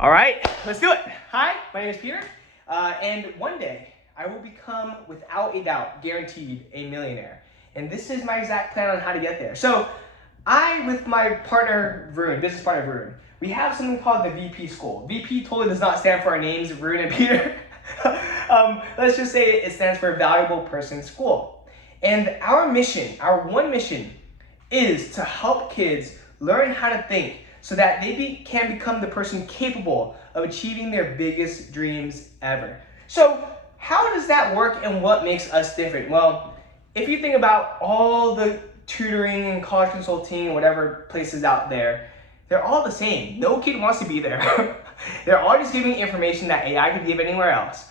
All right, let's do it. Hi, my name is Peter, and one day I will become, without a doubt, guaranteed a millionaire. And this is my exact plan on how to get there. So I, with my partner, Varun, business partner, Varun, we have something called the VP School. VP totally does not stand for our names, Varun and Peter. Let's just say it stands for Valuable Person School. And our mission, our one mission, is to help kids learn how to think so that they can become the person capable of achieving their biggest dreams ever. So how does that work and what makes us different? Well, if you think about all the tutoring and college consulting and whatever places out there, they're all the same. No kid wants to be there. They're all just giving information that AI could give anywhere else.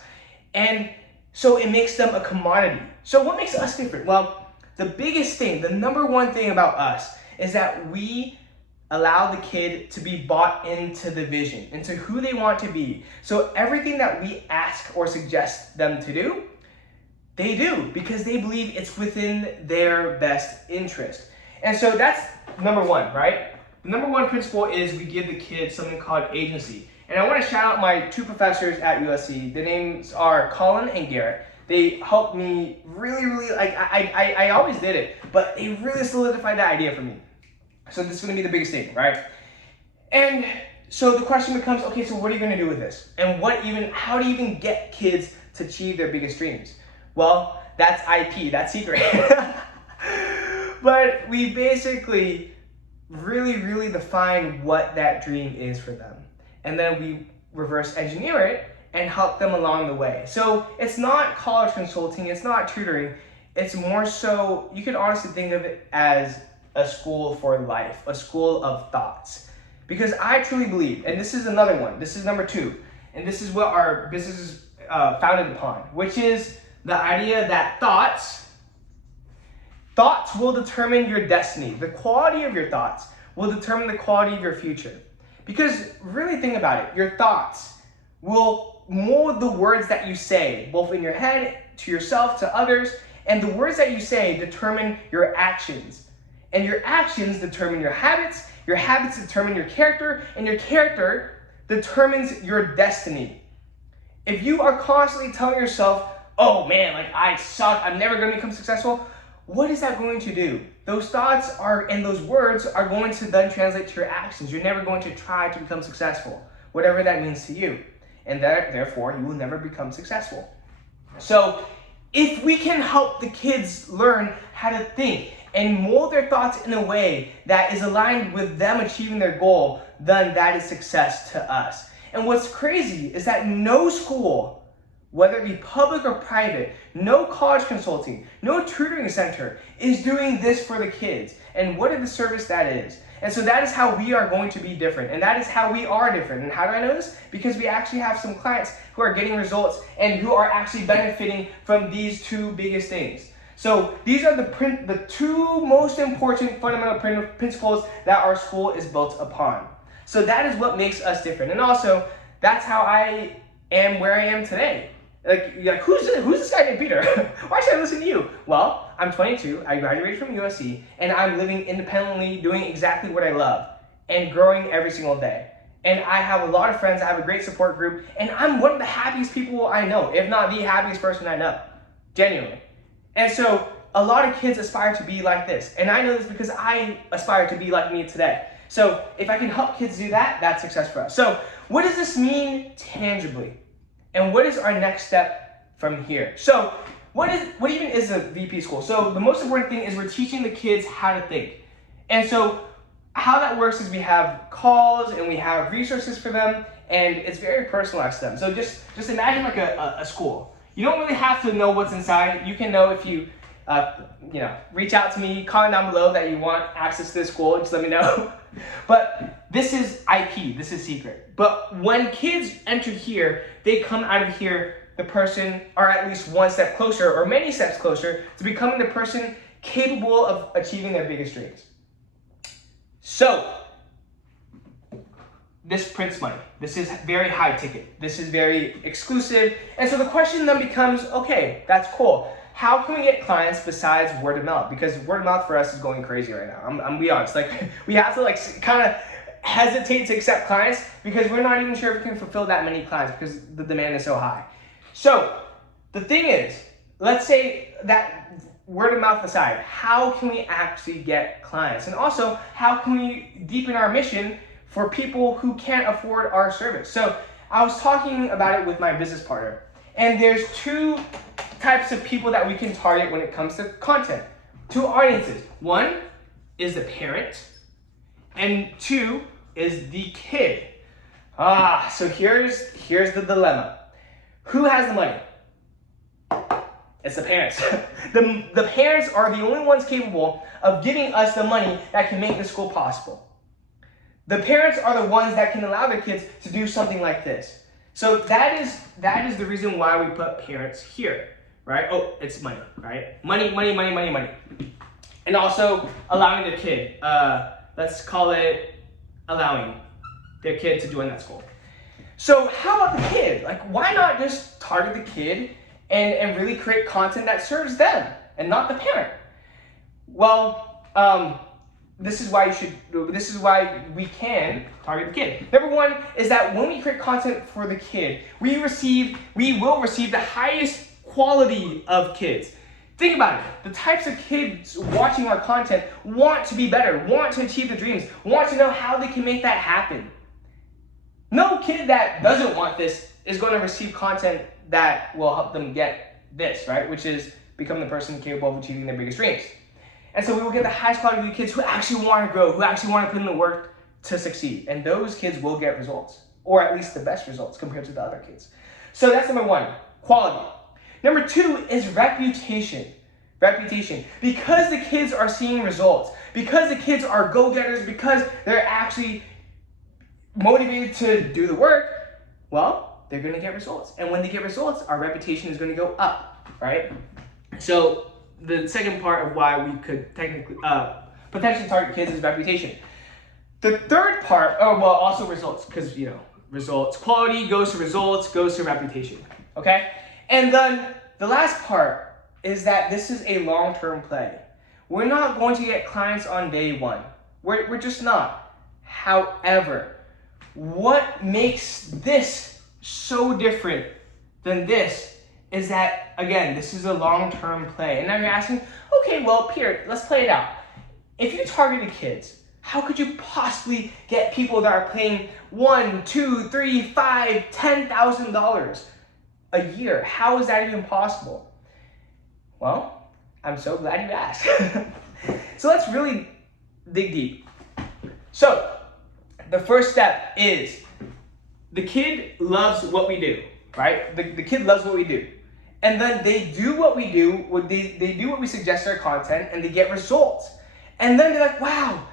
And so it makes them a commodity. So what makes us different? Well, the biggest thing, the number one thing about us is that we allow the kid to be bought into the vision, into who they want to be. So everything that we ask or suggest them to do, they do because they believe it's within their best interest. And so that's number one, right? The number one principle is we give the kids something called agency. And I want to shout out my two professors at USC. The names are Colin and Garrett. They helped me really, like I always did it, but they really solidified that idea for me. So this is going to be the biggest thing, right? And so the question becomes, okay, so what are you going to do with this? And how do you even get kids to achieve their biggest dreams? Well, that's IP, that's secret. But we basically really define what that dream is for them. And then we reverse engineer it and help them along the way. So it's not college consulting, it's not tutoring, it's more so, you can honestly think of it as a school for life, a school of thoughts. Because I truly believe, and this is another one, this is number two, and this is what our business is founded upon, which is the idea that thoughts will determine your destiny. The quality of your thoughts will determine the quality of your future. Because really think about it, your thoughts will mold the words that you say, both in your head, to yourself, to others, and the words that you say determine your actions. And your actions determine your habits determine your character, and your character determines your destiny. If you are constantly telling yourself, oh man, like I suck, I'm never gonna become successful, what is that going to do? Those thoughts and those words are going to then translate to your actions. You're never going to try to become successful, whatever that means to you. And therefore, you will never become successful. So if we can help the kids learn how to think and mold their thoughts in a way that is aligned with them achieving their goal, then that is success to us. And what's crazy is that no school, whether it be public or private, no college consulting, no tutoring center is doing this for the kids. And what a disservice that is. And so that is how we are going to be different. And that is how we are different. And how do I know this? Because we actually have some clients who are getting results and who are actually benefiting from these two biggest things. So these are the two most important fundamental principles that our school is built upon. So that is what makes us different. And also, that's how I am where I am today. Like who's this guy named Peter? Why should I listen to you? Well, I'm 22, I graduated from USC, and I'm living independently, doing exactly what I love, and growing every single day. And I have a lot of friends, I have a great support group, and I'm one of the happiest people I know, if not the happiest person I know, genuinely. And so a lot of kids aspire to be like this, and I know this because I aspire to be like me today. So if I can help kids do that, that's success for us. So what does this mean tangibly? And what is our next step from here? So what even is a VP school? So the most important thing is we're teaching the kids how to think. And so how that works is we have calls and we have resources for them, and it's very personalized to them. So just imagine like a school. You don't really have to know what's inside. You can know if you reach out to me, comment down below that you want access to this school, just let me know. But this is IP, this is secret. But when kids enter here, they come out of here the person, or at least one step closer, or many steps closer, to becoming the person capable of achieving their biggest dreams. So, this prints money. This is very high ticket. This is very exclusive. And so the question then becomes, okay, that's cool. How can we get clients besides word of mouth? Because word of mouth for us is going crazy right now. I'm gonna be honest. Like we have to kind of hesitate to accept clients because we're not even sure if we can fulfill that many clients because the demand is so high. So the thing is, let's say that word of mouth aside, how can we actually get clients? And also, how can we deepen our mission for people who can't afford our service? So I was talking about it with my business partner, and there's two types of people that we can target when it comes to content. Two audiences. One is the parent, and two is the kid. So here's the dilemma. Who has the money? It's the parents. The parents are the only ones capable of giving us the money that can make the school possible. The parents are the ones that can allow their kids to do something like this. So that is the reason why we put parents here, right? Oh, it's money, right? Money. And also allowing the kid, let's call it allowing their kid to join that school. So how about the kid? Like, why not just target the kid and really create content that serves them and not the parent? Well, this is why we can target the kid. Number one is that when we create content for the kid, we will receive the highest quality of kids. Think about it. The types of kids watching our content want to be better, want to achieve their dreams, want to know how they can make that happen. No kid that doesn't want this is going to receive content that will help them get this, right? Which is become the person capable of achieving their biggest dreams. And so we will get the highest quality of the kids who actually want to grow, who actually want to put in the work to succeed. And those kids will get results, or at least the best results compared to the other kids. So that's number one, quality. Number two is reputation. Reputation. Because the kids are seeing results, because the kids are go-getters, because they're actually motivated to do the work, well, they're going to get results. And when they get results, our reputation is going to go up, right? So the second part of why we could technically potentially target kids is reputation. The third part, also results, because results, quality goes to results, goes to reputation. Okay? And then the last part is that this is a long-term play. We're not going to get clients on day one. We're just not. However, what makes this so different than this is that, again, this is a long-term play. And now you're asking, okay, well, Peter, let's play it out. If you targeted kids, how could you possibly get people that are paying $1, $2, $3, $5, $10,000 a year? How is that even possible? Well, I'm so glad you asked. So let's really dig deep. So the first step is the kid loves what we do, right? The kid loves what we do. And then they do what we do, they do what we suggest in our content, and they get results. And then they're like, wow,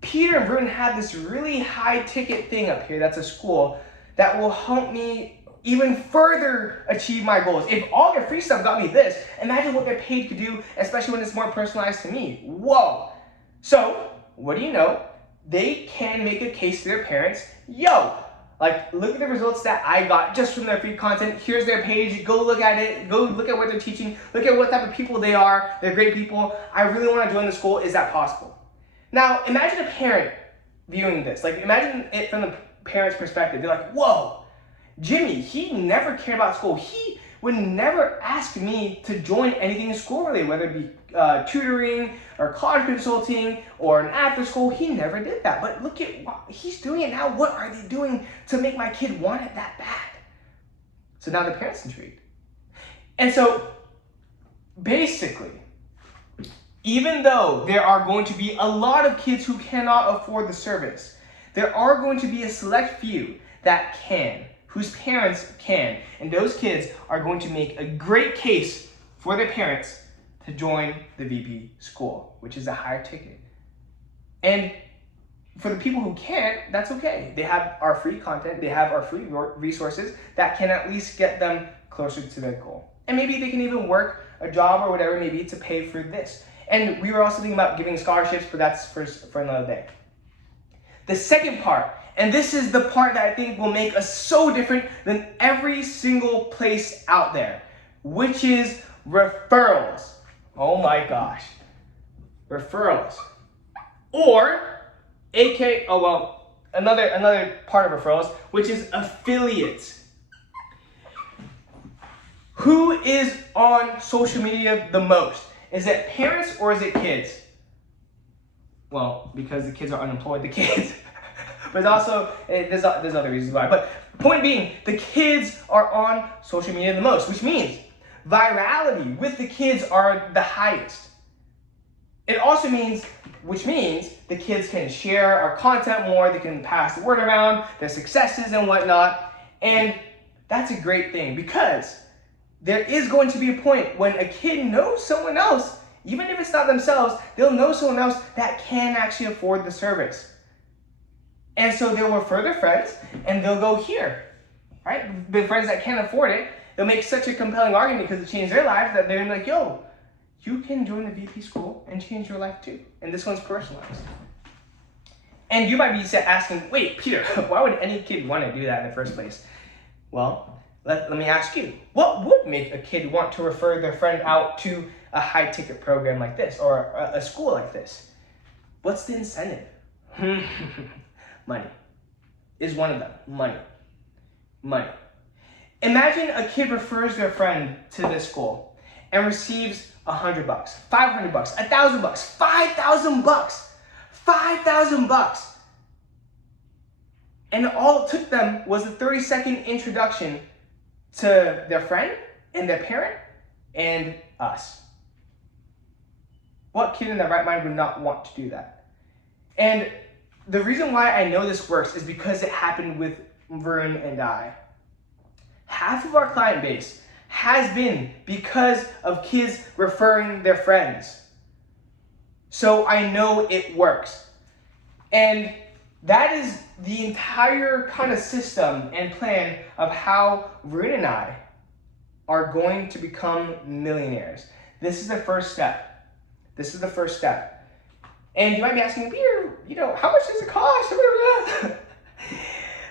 Peter and Varun have this really high ticket thing up here that's a school that will help me even further achieve my goals. If all their free stuff got me this, imagine what their paid could do, especially when it's more personalized to me. Whoa. So, what do you know? They can make a case to their parents, yo, like, look at the results that I got just from their free content. Here's their page. Go look at it. Go look at what they're teaching. Look at what type of people they are. They're great people. I really want to join the school. Is that possible? Now, imagine a parent viewing this. Like, imagine it from the parent's perspective. They're like, whoa, Jimmy, he never cared about school. He would never ask me to join anything in school related, whether it be tutoring or college consulting or an after school. He never did that. But look at what he's doing it now. What are they doing to make my kid want it that bad? So now the parent's intrigued. And so basically, even though there are going to be a lot of kids who cannot afford the service, there are going to be a select few that can, whose parents can, and those kids are going to make a great case for their parents to join the VP school, which is a higher ticket. And for the people who can't, that's okay. They have our free content, they have our free resources that can at least get them closer to their goal. And maybe they can even work a job or whatever it may be to pay for this. And we were also thinking about giving scholarships, but that's for another day. The second part, and this is the part that I think will make us so different than every single place out there, which is referrals. Oh my gosh. Referrals. Or, another part of referrals, which is affiliates. Who is on social media the most? Is it parents or is it kids? Well, because the kids are unemployed, the kids. But also, there's other reasons why. But point being, the kids are on social media the most, which means virality with the kids are the highest. It also means, which means the kids can share our content more, they can pass the word around, their successes and whatnot. And that's a great thing because there is going to be a point when a kid knows someone else, even if it's not themselves, they'll know someone else that can actually afford the service. And so they'll refer their friends and they'll go here, right? The friends that can't afford it, they'll make such a compelling argument because it changed their lives that they're like, yo, you can join the VP school and change your life too. And this one's personalized. And you might be asking, wait, Peter, why would any kid want to do that in the first place? Well, let me ask you, what would make a kid want to refer their friend out to a high ticket program like this or a school like this? What's the incentive? Money is one of them. Money. Imagine a kid refers their friend to this school and receives $100, $500, $1,000, $5,000, $5,000. And all it took them was a 30-second introduction to their friend and their parent and us. What kid in their right mind would not want to do that? And the reason why I know this works is because it happened with Varun and I. Half of our client base has been because of kids referring their friends. So I know it works. And that is the entire kind of system and plan of how Varun and I are going to become millionaires. This is the first step. And you might be asking, Peter, how much does it cost?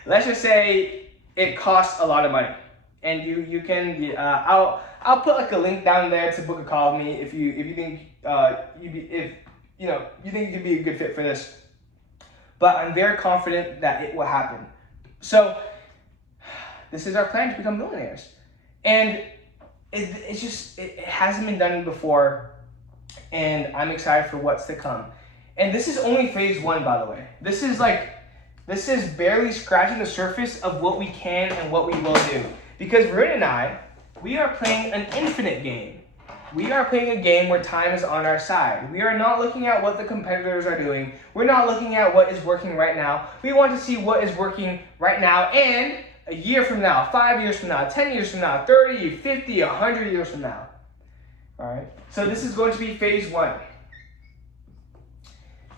Let's just say it costs a lot of money. And you can, I'll put like a link down there to book a call with me if you think you think you could be a good fit for this. But I'm very confident that it will happen. So this is our plan to become millionaires. And it hasn't been done before. And I'm excited for what's to come. And this is only phase 1, by the way. This is barely scratching the surface of what we can and what we will do. Because Varun and I, we are playing an infinite game. We are playing a game where time is on our side. We are not looking at what the competitors are doing. We're not looking at what is working right now. We want to see what is working right now and a year from now, 5 years from now, 10 years from now, 30, 50, 100 years from now. All right, so this is going to be phase 1.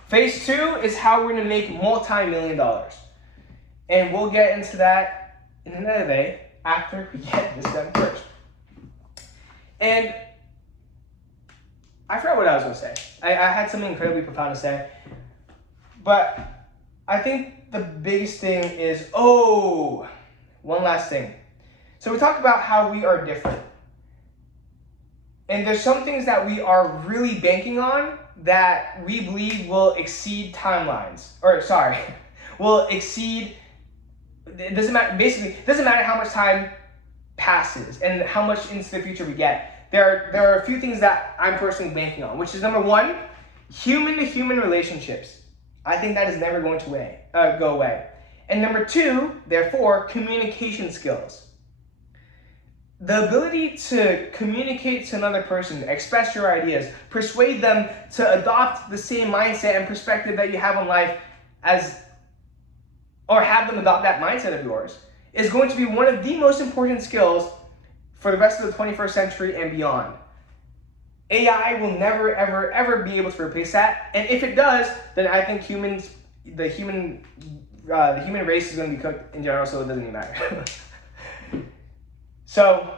Phase 2 is how we're going to make multi-million dollars. And we'll get into that in another day after we get this done first. And I forgot what I was going to say. I had something incredibly profound to say. But I think the biggest thing is, one last thing. So we talked about how we are different. And there's some things that we are really banking on that we believe will exceed timelines. Will exceed, it doesn't matter, basically, it doesn't matter how much time passes and how much into the future we get. There are a few things that I'm personally banking on, which is number 1, human-to-human relationships. I think that is never going to go away. And number 2, therefore, communication skills. The ability to communicate to another person, express your ideas, persuade them to adopt the same mindset and perspective that you have on life or have them adopt that mindset of yours, is going to be one of the most important skills for the rest of the 21st century and beyond. AI will never, ever, ever be able to replace that. And if it does, then I think the human race is going to be cooked in general, so it doesn't even matter. So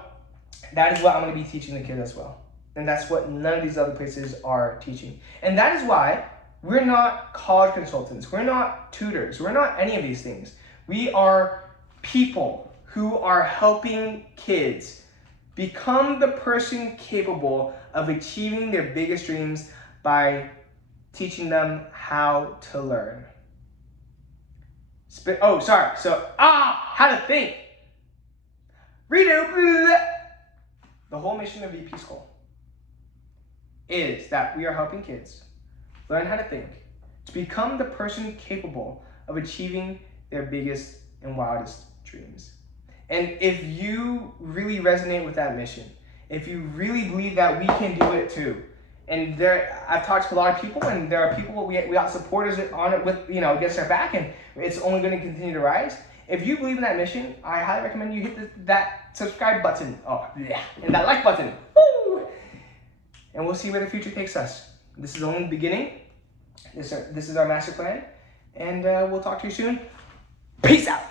that is what I'm going to be teaching the kids as well. And that's what none of these other places are teaching. And that is why we're not college consultants. We're not tutors. We're not any of these things. We are people who are helping kids become the person capable of achieving their biggest dreams by teaching them how to learn. So, how to think. Redo. The whole mission of VP School is that we are helping kids learn how to think to become the person capable of achieving their biggest and wildest dreams. And if you really resonate with that mission, if you really believe that we can do it too, and I've talked to a lot of people, and there are people we got supporters on it with, against our back, and it's only going to continue to rise. If you believe in that mission, I highly recommend you hit that subscribe button, and that like button. Woo! And we'll see where the future takes us. This is only the beginning. This is our master plan, and we'll talk to you soon. Peace out.